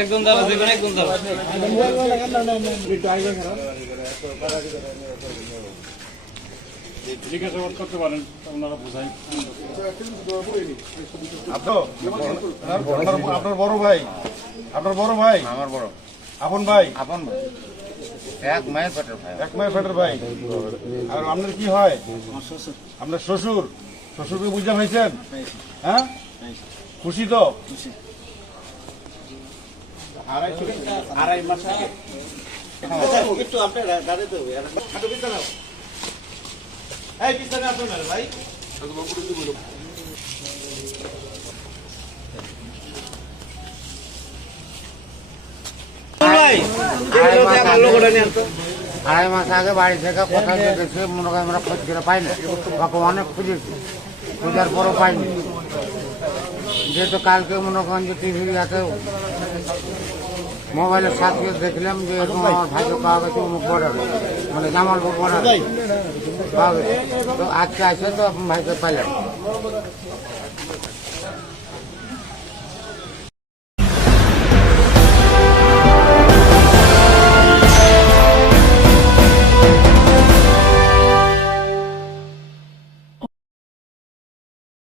একদম দাঁড়া দেখুন, একদম দাঁড়া। জিজ্ঞাসাবাদ করতে পারেন, আপনারা বোঝাই। আপনার বড় ভাই, আপনার বড় ভাই, আমার বড় আপন ভাই, আপন ভাই, এক মায়ের পেটের ভাই। এক মায়ের পেটের ভাই। আর আপনার কি হয়? আপনার শ্বশুর। শ্বশুরকে বুঝা হয়েছেন? হ্যাঁ, খুশি তো? আড়াই মাস আগে একটু আপনার দাঁড়াতে হবে। এই পিছনে আসুন না ভাই। আড়াই মাস আগে বাড়ি থেকে কোথায় গেছে মনে করেন আমরা খোঁজ করে পাই না, ওকে অনেক খুঁজেছি, খোঁজার পরও পাইনি। যেহেতু কালকে মনে করেন যে টিভিতে মোবাইলের সাথে দেখলাম যে এরকম আমার ভাইকে পাওয়া গেছে অমুক বর্ডারে, মানে জামালপুর বর্ডারে পাওয়া গেছে। তো আজকে আসে তো ভাইকে পাইলাম।